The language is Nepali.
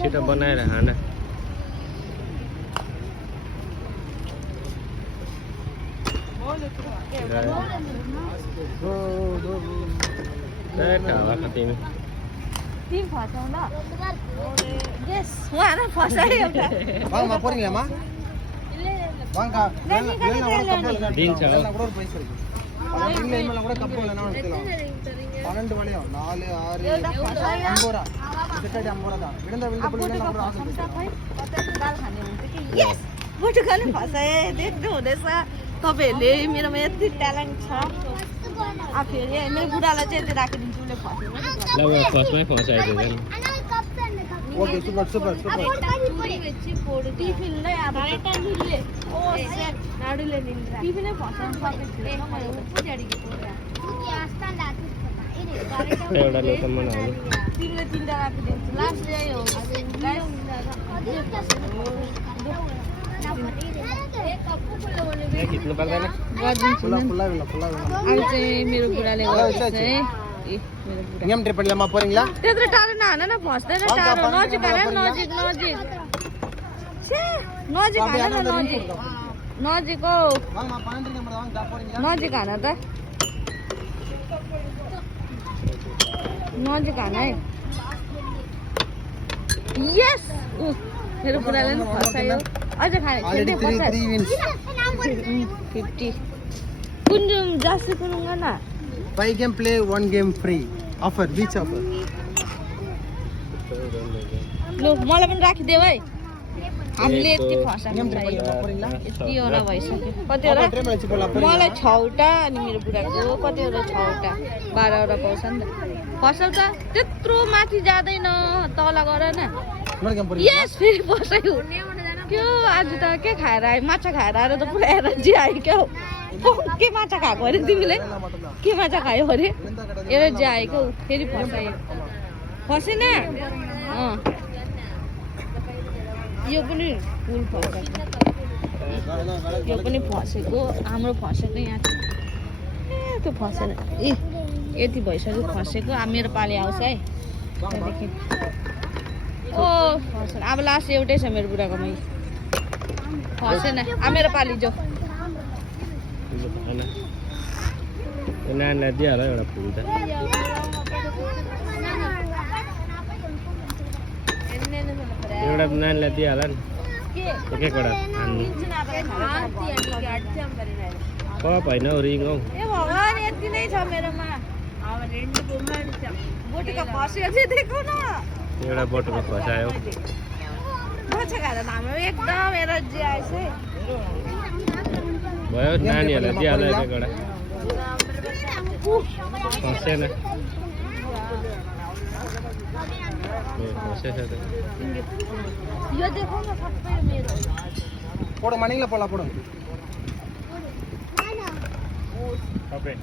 छिटो बनाएर खाना हावा कति तिमी फसाउन यस उहाँ फसायो एउटा वाङमा परिङलामा वाङका दिन्छ हो இன்னும் கூட கப்பு இல்லனா எடுத்துலாம் 12 வளையம் 4 6 50 ரூபாய் செட்டடி 50 ரூபாய் தான் விழுந்த புடினா நம்ம ஆசை दाल खाने हुन्छ कि यस बोटुकाले फसाए देख्नु हुँदैछ तपाईहरुले मेरोमा यति ट्यालेन्ट छ आ फेरि मेरो बुढालाई चाहिँ यति राखिदिन्छु उले फस्यो ल फर्स्टमै फसाइदियो नि ओके सुपर सुपर सुपर टिफिनले अब टाइमले ओ सेट नाडुले निन्द्रा टिफिनै फसाउन सकेछ मैले उठ्छु ड्याडीको पोरा एउटा लोटो बनाउनु तिमीले तिनटा राखिदिन्छु लास्ट यही हो खिच्नु पर्दैन फुला फुला फुला अब चाहिँ मेरो बुढाले गर्छ है नियम ट्रिपलमा परिङला त्यत्रो टाढो नहान न फस्दैन टाढो नजिक हान नजिक नजिक छे नजिक हान न नजिक नजिक हो वाङमा 12 नम्बर वाङ जा परिङला नजिक हान त नजिक हान है यस मेरो बुढाले नि फसायो अझ खाने खेल्दै फसायो 50 कुन जास्ती कुनुङ्गा न 5 game play 1 game free offer which offer लु मलाई पनि राखिदेऊ है हामीले यति फसाएको चाहियो यतिवटा भइसक्यो कतिवटा मलाई 6वटा अनि मेरो बुढाको कतिवटा 6वटा 12वटा पाउँछ नि त फसाउँछ त्यत्रो माथि जाँदैन तल गर न यस फेरि फसायो त्यो आज त के खाएर आयो माछा खाएर आएर त पुरा एनर्जी आयो क्या के माछा खाएको अरे तिमीले के माछा खायो अरे एनर्जी आयो क्या फेरि फसायो फसेन यो पनि फुल फसेको यो पनि फसेको हाम्रो फसेको यहाँ छ ए त्यो फसेन ए यति भइसक्यो फसेको अब मेरो पाली आउँछ है त्यहाँदेखि ओ फसेन अब लास्ट एउटै छ मेरो बुढाकोमै फसेन अब मेरो पाली जाऊ नानीलाई दिइहाल एउटा फुल त एउटा नानीलाई दिइहाल नि एक एकवटा कप होइन हौ रिङ हौ ए भगवान यति नै छ मेरोमा बोटीको फस्यो चाहिँ देखो न एउटा बोटोमा फसायो माछा खाएर त हाम्रो एकदम एनर्जी आएछ है भयो नानीहरूलाई दिइहाल एक एकवटा फसेन फसेछ त यो देखो न सबै मेरो पोडो मानिङला पोला पोडो सबै